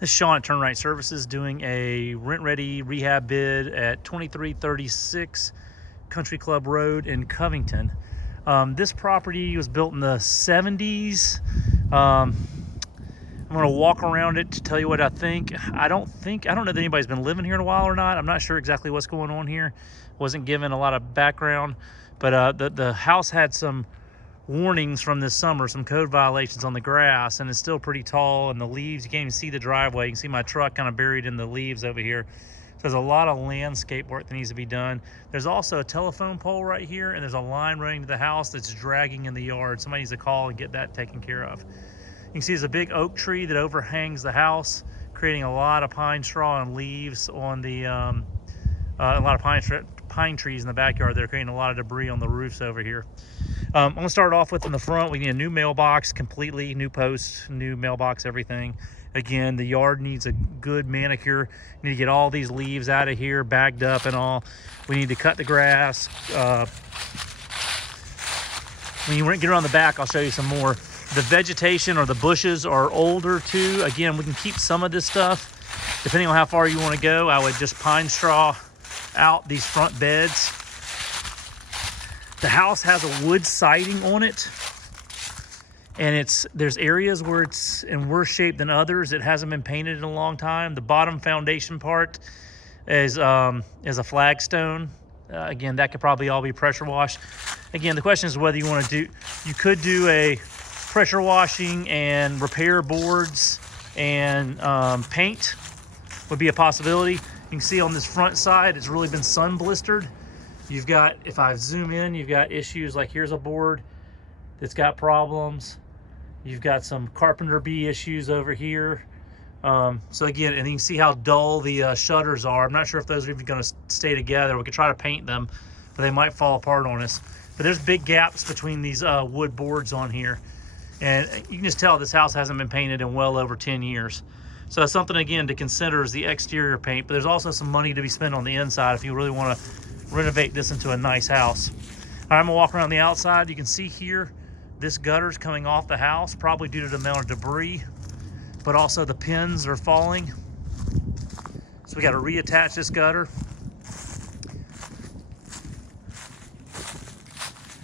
This is Sean at Turn Right Services doing a rent-ready rehab bid at 2336 Country Club Road in Covington. This property was built in the 70s. I'm going to walk around it to tell you what I think. I don't know that anybody's been living here in a while or not. I'm not sure exactly what's going on here. Wasn't given a lot of background, but the house had some warnings from this summer, some code violations on the grass, and it's still pretty tall, and the leaves, you can't even see the driveway. You can see my truck kind of buried in the leaves over here. So there's a lot of landscape work that needs to be done. There's also a telephone pole right here, and there's a line running to the house that's dragging in the yard. Somebody needs to call and get that taken care of. You can see there's a big oak tree that overhangs the house, creating a lot of pine straw and leaves on the a lot of pine trees in the backyard. They're creating a lot of debris on the roofs over here. I'm gonna start off with in the front. We need a new mailbox, completely new posts, new mailbox, everything. Again, the yard needs a good manicure. You need to get all these leaves out of here, bagged up and all. We need to cut the grass. When you get around the back, I'll show you some more. The vegetation or the bushes are older too. Again, we can keep some of this stuff. Depending on how far you want to go, I would just pine straw out these front beds. The house has a wood siding on it, and there's areas where it's in worse shape than others. It hasn't been painted in a long time. The bottom foundation part is a flagstone. Again, that could probably all be pressure washed. Again, the question is whether you want to you could do a pressure washing and repair boards and paint would be a possibility. You can see on this front side, it's really been sun blistered. You've got, if I zoom in, you've got issues like here's a board that's got problems. You've got some carpenter bee issues over here. So again, and you can see how dull the shutters are. I'm not sure if those are even gonna stay together. We could try to paint them, but they might fall apart on us. But there's big gaps between these wood boards on here. And you can just tell this house hasn't been painted in well over 10 years. So that's something, again, to consider is the exterior paint, but there's also some money to be spent on the inside if you really wanna renovate this into a nice house. All right, I'm gonna walk around the outside. You can see here, this gutter's coming off the house, probably due to the amount of debris, but also the pins are falling. So we gotta reattach this gutter.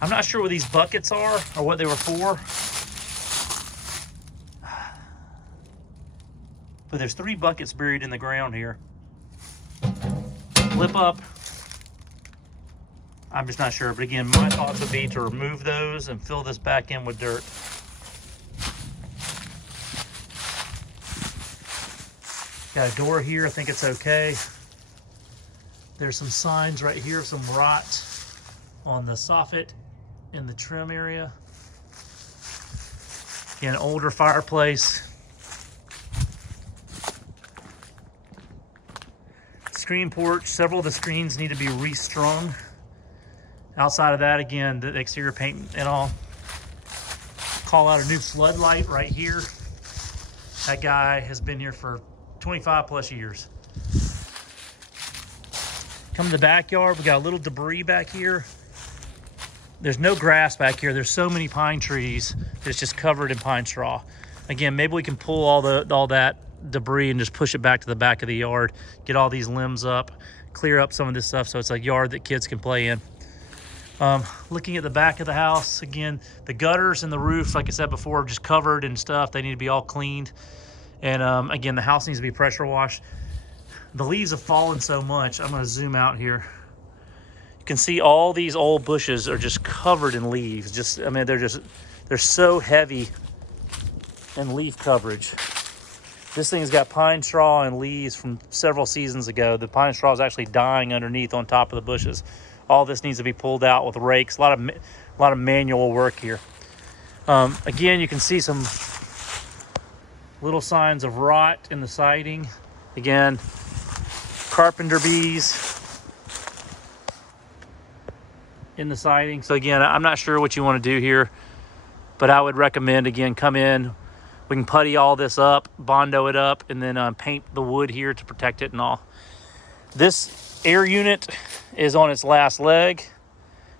I'm not sure what these buckets are or what they were for, but there's 3 buckets buried in the ground here. Flip up. I'm just not sure, but again, my thoughts would be to remove those and fill this back in with dirt. Got a door here, I think it's okay. There's some signs right here of some rot on the soffit in the trim area. Again, older fireplace. Screen porch, several of the screens need to be restrung. Outside of that, again, the exterior paint and all. Call out a new floodlight right here. That guy has been here for 25 plus years. Come to the backyard, we got a little debris back here. There's no grass back here. There's so many pine trees. It's just covered in pine straw. Again, maybe we can pull all that debris and just push it back to the back of the yard, get all these limbs up, clear up some of this stuff so it's a yard that kids can play in. Looking at the back of the house, again, the gutters and the roof, like I said before, are just covered and stuff. They need to be all cleaned. And again, the house needs to be pressure washed. The leaves have fallen so much. I'm going to zoom out here. You can see all these old bushes are just covered in leaves. I mean, they're so heavy in leaf coverage. This thing's got pine straw and leaves from several seasons ago. The pine straw is actually dying underneath on top of the bushes. All this needs to be pulled out with rakes. A lot of manual work here. Again, you can see some little signs of rot in the siding. Again, carpenter bees in the siding. So again, I'm not sure what you want to do here, but I would recommend, again, come in. We can putty all this up, Bondo it up, and then paint the wood here to protect it and all. This air unit is on its last leg.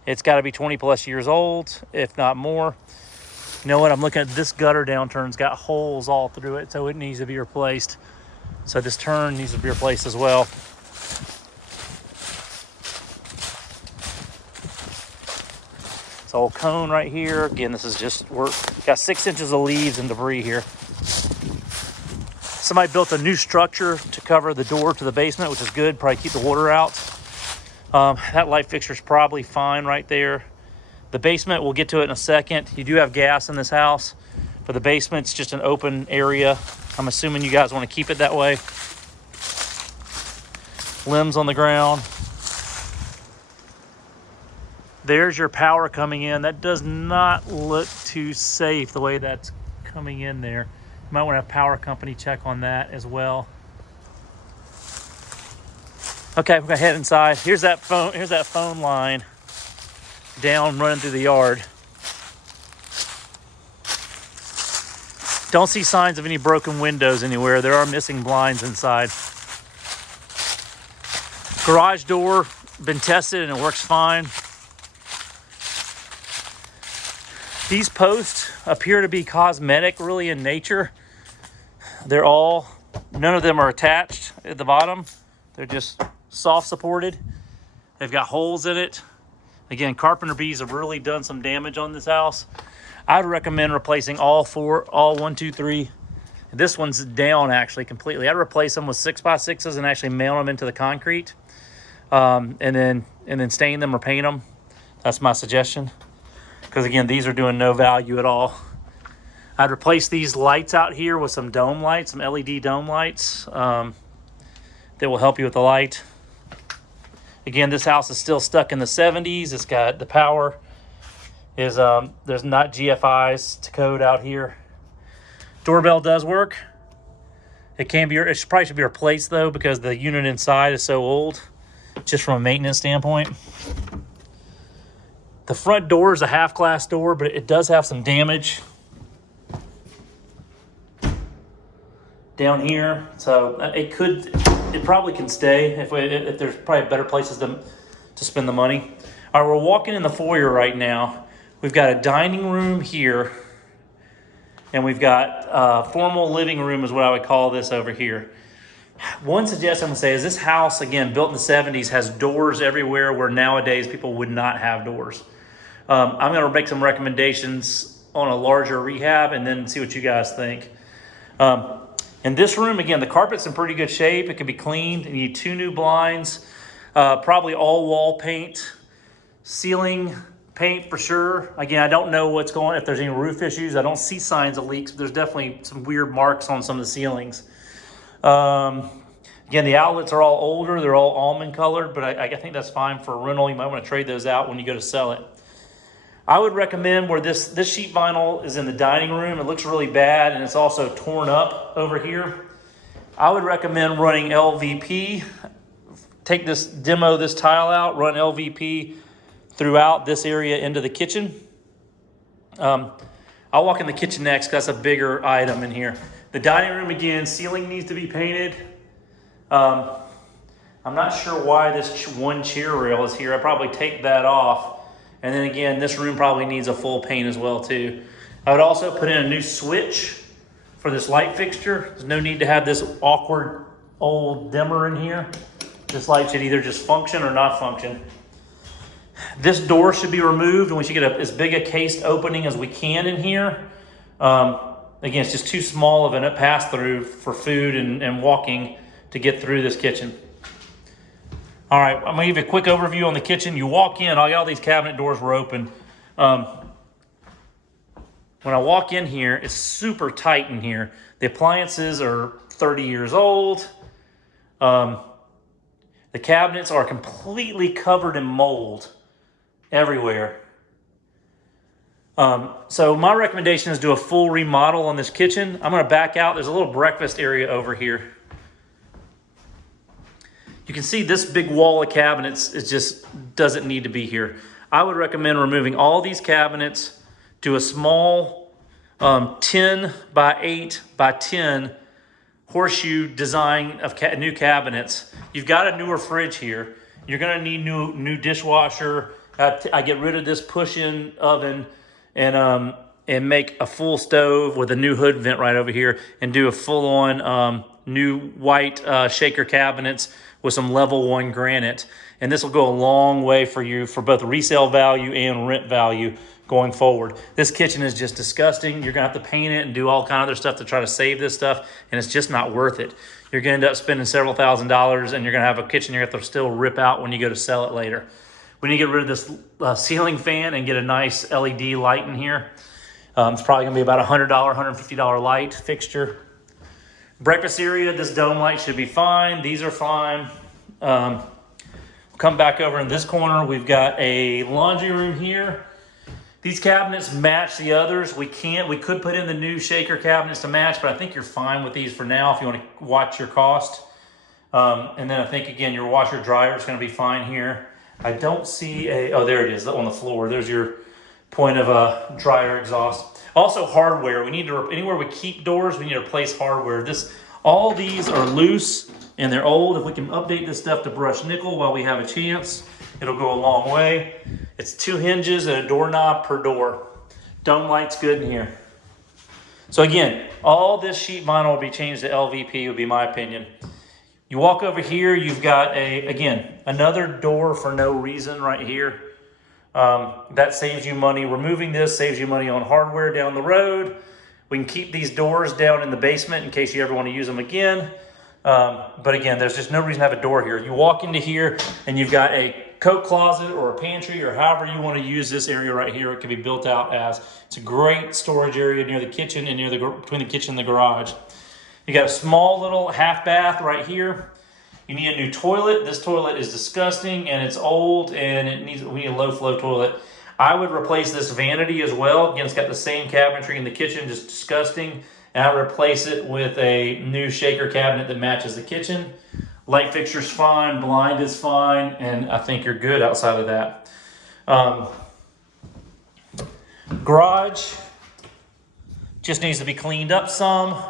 It's got to be 20 plus years old, if not more. You know what? I'm looking at this gutter downturn. It's got holes all through it, so it needs to be replaced. So this turn needs to be replaced as well. It's old cone right here. Again, this is just, we're got 6 inches of leaves and debris here. Somebody built a new structure to cover the door to the basement, which is good, probably keep the water out. That light fixture is probably fine right there. The basement, we'll get to it in a second. You do have gas in this house, but the basement's just an open area. I'm assuming you guys want to keep it that way. Limbs on the ground. There's your power coming in. That does not look too safe the way that's coming in there. You might want to have power company check on that as well. Okay, we're gonna head inside. Here's that phone line down running through the yard. Don't see signs of any broken windows anywhere. There are missing blinds inside. Garage door, been tested and it works fine. These posts appear to be cosmetic really in nature. None of them are attached at the bottom. They're just soft supported. They've got holes in it. Again, carpenter bees have really done some damage on this house. I'd recommend replacing all 1, 2, 3. This one's down actually completely. I'd replace them with 6x6s and actually mail them into the concrete. And then stain them or paint them. That's my suggestion. Because again, these are doing no value at all. I'd replace these lights out here with some dome lights, some LED dome lights that will help you with the light. Again, this house is still stuck in the 70s. It's got the power is there's not GFIs to code out here. Doorbell does work. It probably should be replaced though because the unit inside is so old, just from a maintenance standpoint. The front door is a half-glass door, but it does have some damage down here. So it probably can stay if there's probably better places to spend the money. All right, we're walking in the foyer right now. We've got a dining room here, and we've got formal living room is what I would call this over here. One suggestion I'm gonna say is this house, again, built in the 70s, has doors everywhere where nowadays people would not have doors. I'm gonna make some recommendations on a larger rehab and then see what you guys think. In this room, again, the carpet's in pretty good shape. It can be cleaned. You need 2 new blinds, probably all wall paint, ceiling paint for sure. Again, I don't know if there's any roof issues. I don't see signs of leaks, but there's definitely some weird marks on some of the ceilings. Again, the outlets are all older. They're all almond colored, but I think that's fine for a rental. You might want to trade those out when you go to sell it. I would recommend where this sheet vinyl is in the dining room. It looks really bad, and it's also torn up over here. I would recommend running LVP. Demo this tile out, run LVP throughout this area into the kitchen. I'll walk in the kitchen next because that's a bigger item in here. The dining room, again, ceiling needs to be painted. I'm not sure why this one chair rail is here. I'd probably take that off. And then again, this room probably needs a full paint as well too. I would also put in a new switch for this light fixture. There's no need to have this awkward old dimmer in here. This light should either just function or not function. This door should be removed, and we should get as big a cased opening as we can in here. Again, it's just too small of a pass-through for food and walking to get through this kitchen. All right, I'm gonna give you a quick overview on the kitchen. You walk in, all these cabinet doors were open. When I walk in here, it's super tight in here. The appliances are 30 years old. The cabinets are completely covered in mold everywhere. So my recommendation is do a full remodel on this kitchen. I'm gonna back out. There's a little breakfast area over here. You can see this big wall of cabinets, it just doesn't need to be here. I would recommend removing all these cabinets to a small 10 by 8 by 10 horseshoe design of new cabinets. You've got a newer fridge here. You're gonna need new dishwasher. I get rid of this push-in oven and make a full stove with a new hood vent right over here and do a full-on new white shaker cabinets with some level 1 granite. And this will go a long way for you for both resale value and rent value going forward. This kitchen is just disgusting. You're gonna have to paint it and do all kind of other stuff to try to save this stuff, and it's just not worth it. You're gonna end up spending several $1,000s, and you're gonna have a kitchen you're gonna have to still rip out when you go to sell it later. We need to get rid of this ceiling fan and get a nice LED light in here. It's probably gonna be about $100, $150 light fixture. Breakfast area, this dome light should be fine. These are fine. Come back over in this corner. We've got a laundry room here. These cabinets match the others. We could put in the new shaker cabinets to match, but I think you're fine with these for now if you want to watch your cost. And then I think, again, your washer dryer is going to be fine here. I don't see oh, there it is on the floor. There's your point of a dryer exhaust. Also hardware. We need to, anywhere we keep doors, we need to replace hardware. All these are loose and they're old. If we can update this stuff to brushed nickel while we have a chance, it'll go a long way. It's 2 hinges and a doorknob per door. Dome light's good in here. So again, all this sheet vinyl will be changed to LVP, would be my opinion. You walk over here, you've got again, another door for no reason right here. That saves you money. Removing this saves you money on hardware down the road. We can keep these doors down in the basement in case you ever want to use them again. But again, there's just no reason to have a door here. You walk into here and you've got a coat closet or a pantry or however you want to use this area right here. It can be built out as. It's a great storage area near the kitchen and between the kitchen and the garage. You got a small little half bath right here. You need a new toilet. This toilet is disgusting and it's old and we need a low flow toilet. I would replace this vanity as well. Again, it's got the same cabinetry in the kitchen, just disgusting. And I would replace it with a new shaker cabinet that matches the kitchen. Light fixture's fine, blind is fine, and I think you're good outside of that. Garage just needs to be cleaned up some.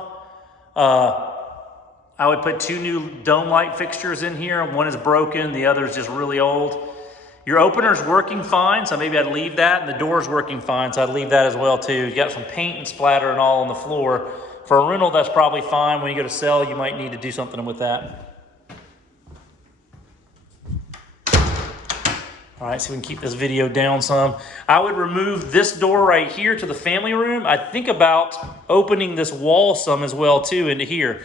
I would put 2 new dome light fixtures in here. One is broken, the other is just really old. Your opener's working fine, so maybe I'd leave that, and the door's working fine, so I'd leave that as well too. You got some paint and splatter and all on the floor. For a rental, that's probably fine. When you go to sell, you might need to do something with that. All right, so we can keep this video down some. I would remove this door right here to the family room. I'd think about opening this wall some as well too into here.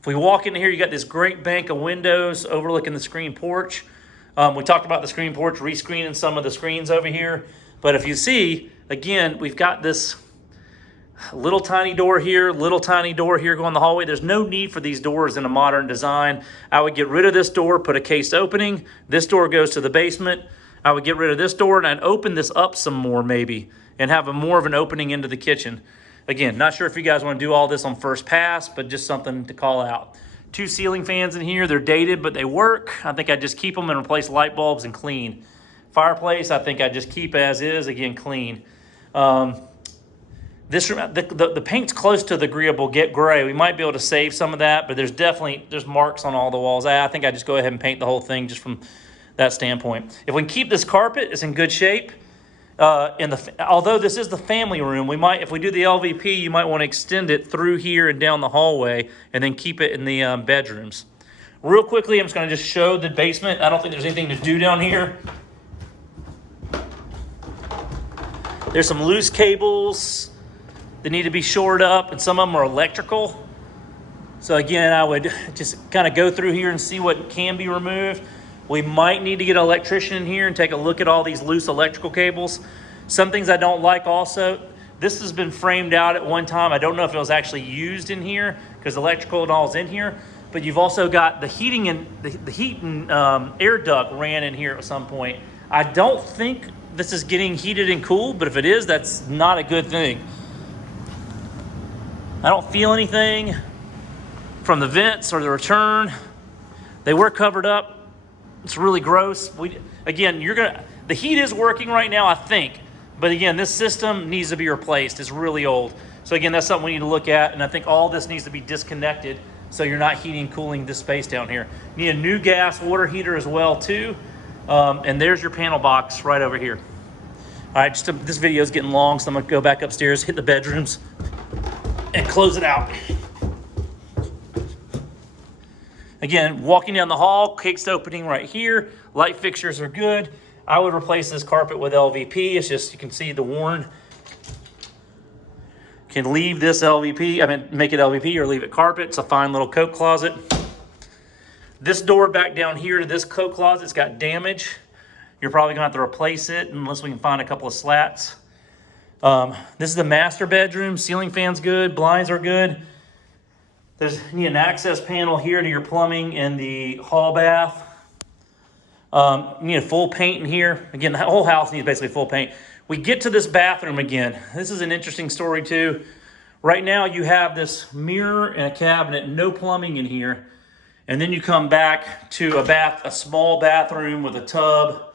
If we walk into here, you got this great bank of windows overlooking the screen porch. We talked about the screen porch, rescreening some of the screens over here. But if you see, again, we've got this little tiny door here going the hallway. There's no need for these doors in a modern design. I would get rid of this door, put a cased opening. This door goes to the basement. I would get rid of this door and I'd open this up some more maybe and have more of an opening into the kitchen. Again, not sure if you guys want to do all this on first pass, but just something to call out. 2 ceiling fans in here. They're dated, but they work. I think I'd just keep them and replace light bulbs and clean. Fireplace, I think I'd just keep as is, again, clean. This room, the paint's close to the agreeable get gray. We might be able to save some of that, but there's marks on all the walls. I think I'd just go ahead and paint the whole thing just from that standpoint. If we can keep this carpet, it's in good shape. Although this is the family room, if we do the LVP, you might want to extend it through here and down the hallway and then keep it in the bedrooms. Real quickly, I'm just going to just show the basement. I don't think there's anything to do down here. There's some loose cables that need to be shored up, and some of them are electrical. So again, I would just kind of go through here and see what can be removed. We might need to get an electrician in here and take a look at all these loose electrical cables. Some things I don't like also. This has been framed out at one time. I don't know if it was actually used in here because electrical and all is in here. But you've also got the heating and the heat and air duct ran in here at some point. I don't think this is getting heated and cooled, but if it is, that's not a good thing. I don't feel anything from the vents or the return. They were covered up. It's really gross. The heat is working right now, I think. But again, this system needs to be replaced. It's really old. So again, that's something we need to look at. And I think all this needs to be disconnected so you're not heating, cooling this space down here. You need a new gas water heater as well too. And there's your panel box right over here. All right, this video is getting long, so I'm gonna go back upstairs, hit the bedrooms, and close it out. Again, walking down the hall, cakes opening right here. Light fixtures are good. I would replace this carpet with LVP. It's just, you can see the worn. Can leave this LVP, I mean, make it LVP or leave it carpet. It's a fine little coat closet. This door back down here to this coat closet's got damage. You're probably gonna have to replace it unless we can find a couple of slats. This is the master bedroom. Ceiling fan's good, blinds are good. You need an access panel here to your plumbing in the hall bath. You need a full paint in here. Again, the whole house needs basically full paint. We get to this bathroom again. This is an interesting story too. Right now you have this mirror and a cabinet, no plumbing in here. And then you come back to a small bathroom with a tub,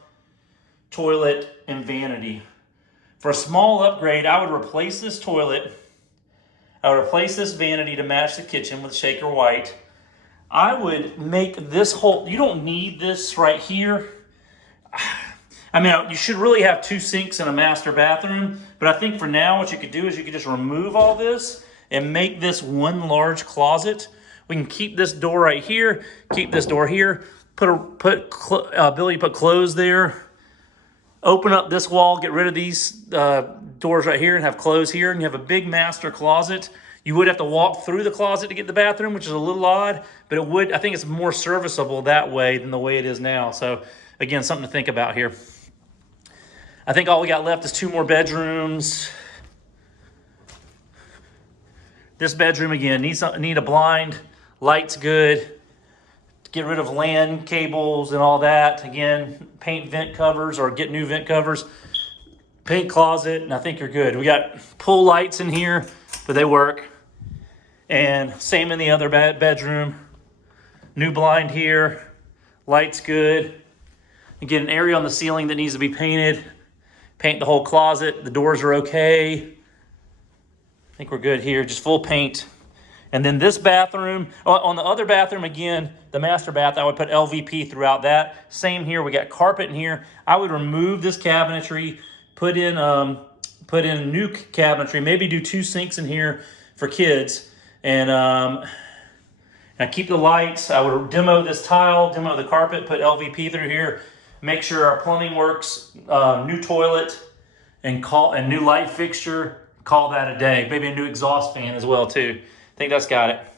toilet, and vanity. For a small upgrade, I would replace this toilet. I would replace this vanity to match the kitchen with Shaker White. I would make this whole, you don't need this right here. I mean, you should really have 2 sinks in a master bathroom, but I think for now what you could do is you could just remove all this and make this one large closet. We can keep this door right here, keep this door here, ability to put clothes there, open up this wall, get rid of these doors right here and have clothes here, and you have a big master closet. You would have to walk through the closet to get the bathroom, which is a little odd, but I think it's more serviceable that way than the way it is now. So again, something to think about here. I think all we got left is 2 more bedrooms. This bedroom again need a blind, light's good. Get rid of LAN cables and all that. Again, paint vent covers or get new vent covers. Paint closet, and I think you're good. We got pull lights in here, but they work. And same in the other bedroom. New blind here. Light's good. Again, an area on the ceiling that needs to be painted. Paint the whole closet. The doors are okay. I think we're good here. Just full paint. And then this bathroom, on the other bathroom, again, the master bath, I would put LVP throughout that. Same here, we got carpet in here. I would remove this cabinetry, put in new cabinetry, maybe do 2 sinks in here for kids. And I keep the lights. I would demo this tile, demo the carpet, put LVP through here, make sure our plumbing works, new toilet, and new light fixture, call that a day. Maybe a new exhaust fan as well too. I think that's got it.